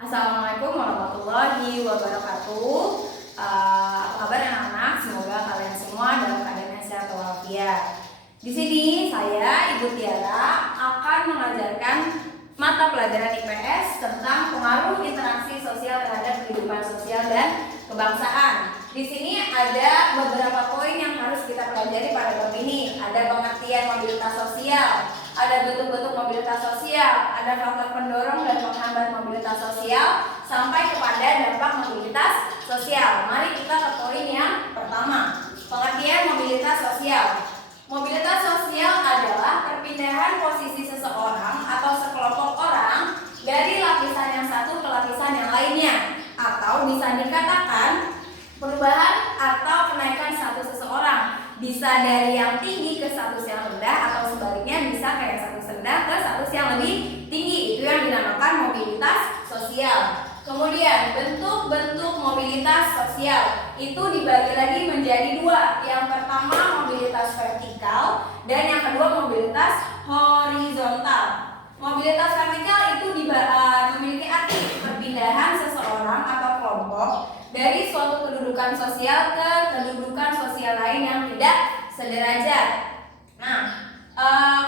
Assalamualaikum warahmatullahi wabarakatuh. Apa kabar anak-anak? Semoga kalian semua dalam keadaan yang sehat walafiat. Di sini saya, Ibu Tiara, akan mengajarkan mata pelajaran IPS tentang pengaruh interaksi sosial terhadap kehidupan sosial dan kebangsaan. Di sini ada beberapa poin yang harus kita pelajari pada bab ini. Ada pengertian mobilitas sosial, ada bentuk-bentuk mobilitas sosial, ada faktor pendorong dan penghambat mobilitas sosial, sampai kepada dampak mobilitas sosial. Mari kita ke poin yang pertama, pengertian mobilitas sosial. Mobilitas sosial adalah perpindahan posisi seseorang atau sekelompok orang dari lapisan yang satu ke lapisan yang lainnya, atau bisa dikatakan perubahan atau kenaikan status seseorang, bisa dari yang tinggi ke status yang rendah, atau sebaliknya bisa dari status rendah ke status yang lebih tinggi. Itu yang dinamakan mobilitas sosial. Kemudian bentuk-bentuk mobilitas sosial itu dibagi lagi menjadi dua. Yang pertama mobilitas vertikal dan yang kedua mobilitas horizontal. Mobilitas vertikal itu memiliki arti perpindahan seseorang atau kelompok dari suatu kedudukan sosial ke kedudukan sosial lain yang tidak sederajat. Nah,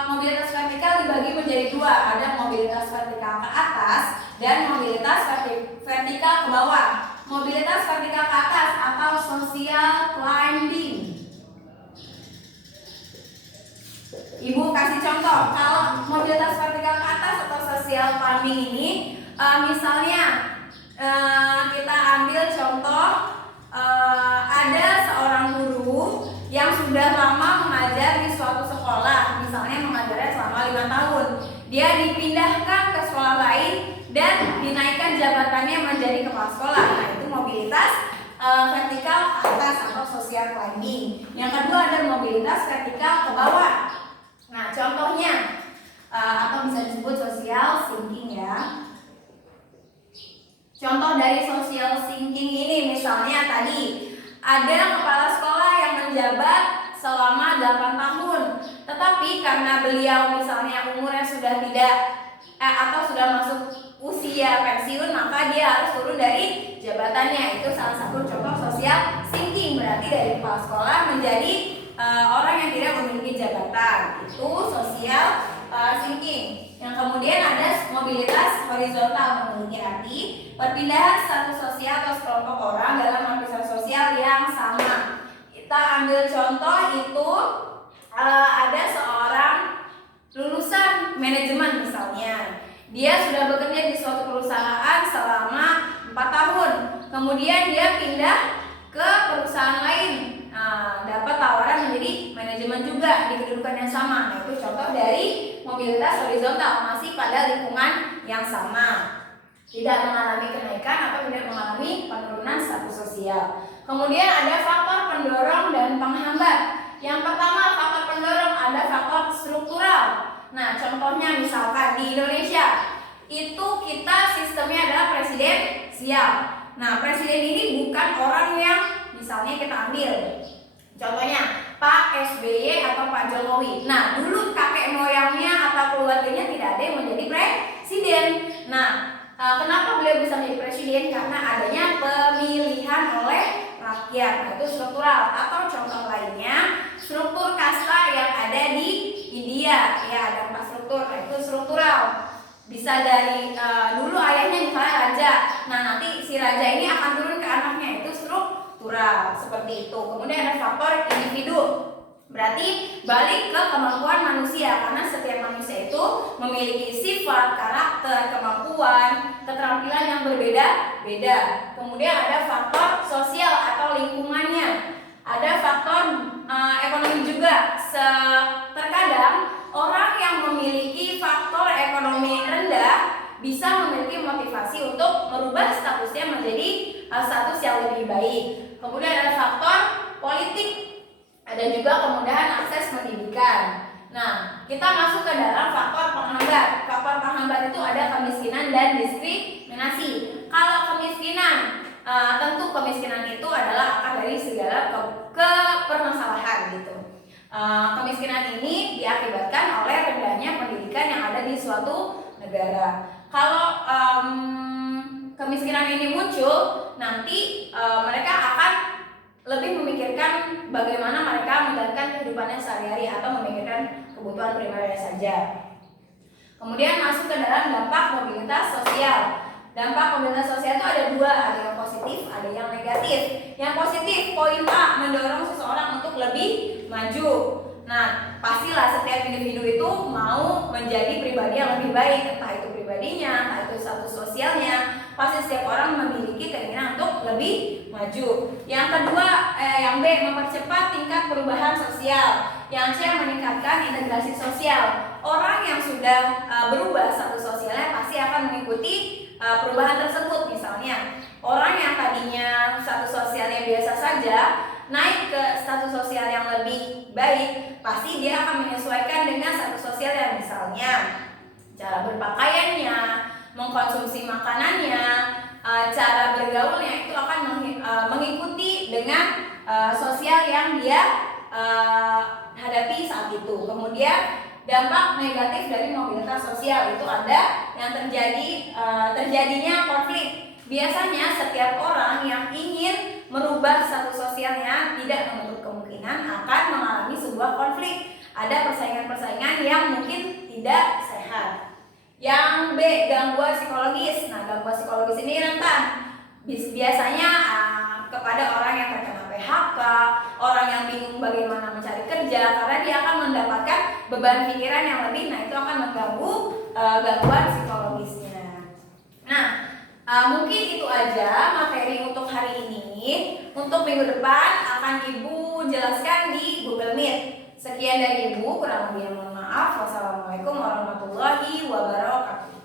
mobilitas vertikal dibagi menjadi dua. Ada mobilitas vertikal ke atas dan mobilitas vertikal ke bawah. Mobilitas vertikal ke atas atau social climbing. Ibu kasih contoh. Kalau mobilitas vertikal ke atas atau social climbing ini, misalnya kita ambil contoh, ada seorang guru yang sudah lama mengajar di suatu sekolah, misalnya mengajarnya selama 5 tahun. Dia dipindahkan ke sekolah lain dan dinaikkan jabatannya menjadi kepala sekolah. Nah, itu mobilitas vertikal ke atas atau social climbing. Yang kedua ada mobilitas vertikal ke bawah. Nah, contohnya atau bisa disebut social sinking ya. Contoh dari social sinking ini misalnya tadi ada kepala sekolah yang menjabat selama 8 tahun, tetapi karena beliau misalnya umurnya sudah tidak atau sudah masuk usia pensiun, maka dia harus turun dari jabatannya. Itu salah satu contoh social sinking, berarti dari kepala sekolah menjadi orang yang tidak memiliki jabatan. Itu social sinking. Yang kemudian ada mobilitas horizontal, memiliki arti perpindahan status sosial atau sekelompok orang dalam lapisan sosial yang sama. Kita ambil contoh itu ada seorang lulusan manajemen misalnya. Dia sudah bekerja di suatu perusahaan selama 4 tahun. Kemudian dia pindah ke perusahaan lain. Dapat tawaran menjadi manajemen juga di kedudukan yang sama. Nah, itu contoh dari mobilitas horizontal, masih pada lingkungan yang sama, tidak mengalami kenaikan atau tidak mengalami penurunan status sosial. Kemudian ada faktor pendorong dan penghambat. Yang pertama faktor pendorong, ada faktor struktural. Nah, contohnya misalkan di Indonesia itu kita sistemnya adalah presidensial. Nah, presiden ini bukan orang yang misalnya kita ambil contohnya Pak SBY atau Pak Jokowi. Nah, dulu kakek moyangnya atau keluarganya tidak ada yang menjadi presiden. Nah, kenapa beliau bisa menjadi presiden? Karena adanya pemilihan oleh rakyat. Nah, itu struktural. Atau contoh lainnya, struktur kasta yang ada di India. Ya, ada 4 struktur. Nah, itu struktural. Bisa dari dulu ayahnya misalnya raja. Nah, nanti si raja ini akan turun ke anaknya. Itu struktural, seperti itu. Kemudian ada faktor individu. Berarti balik ke kemampuan manusia, karena setiap manusia itu memiliki sifat, karakter, kemampuan, keterampilan yang berbeda-beda. Kemudian ada faktor sosial atau lingkungannya. Ada faktor ekonomi juga. Terkadang orang yang memiliki faktor ekonomi rendah bisa memiliki motivasi untuk merubah statusnya menjadi status yang lebih baik. Kemudian ada faktor politik. Ada juga kemudahan akses pendidikan. Nah, kita masuk ke dalam faktor penghambat. Faktor penghambat itu ada kemiskinan dan diskriminasi. Kalau kemiskinan, tentu kemiskinan itu adalah akar dari segala kepermasalahan gitu. Kemiskinan ini diakibatkan oleh rendahnya pendidikan yang ada di suatu negara. Kalau ini muncul, nanti mereka akan lebih memikirkan bagaimana mereka menjalankan kehidupannya sehari-hari atau memikirkan kebutuhan primernya saja. Kemudian masuk ke dalam dampak mobilitas sosial. Dampak mobilitas sosial itu ada dua, ada yang positif, ada yang negatif. Yang positif, poin A, mendorong seseorang untuk lebih maju. Nah, pastilah setiap individu itu mau menjadi pribadi yang lebih baik, entah itu pribadinya, entah itu status sosialnya. Pasti setiap orang memiliki keinginan untuk lebih maju. Yang kedua, yang B, mempercepat tingkat perubahan sosial. Yang C, meningkatkan integrasi sosial. Orang yang sudah berubah status sosialnya pasti akan mengikuti perubahan tersebut. Misalnya, orang yang tadinya status sosialnya biasa saja naik ke status sosial yang lebih baik, pasti dia akan menyesuaikan dengan status sosialnya. Misalnya, cara berpakaiannya, mengkonsumsi makanannya, cara bergaulnya itu akan mengikuti dengan sosial yang dia hadapi saat itu. Kemudian dampak negatif dari mobilitas sosial itu ada yang terjadinya konflik. Biasanya setiap orang yang ingin merubah status sosialnya tidak menutup kemungkinan akan mengalami sebuah konflik. Ada persaingan-persaingan yang mungkin tidak sehat. Yang B, gangguan psikologis. Nah, gangguan psikologis ini rentan biasanya kepada orang yang terkena PHK, orang yang bingung bagaimana mencari kerja, karena dia akan mendapatkan beban pikiran yang lebih. Nah, itu akan mengganggu gangguan psikologisnya. Nah, mungkin itu aja materi untuk hari ini. Untuk minggu depan akan Ibu jelaskan di Google Meet. Sekian dari Ibu, kurang lebihnya mohon maaf. Wassalamualaikum warahmatullahi wabarakatuh.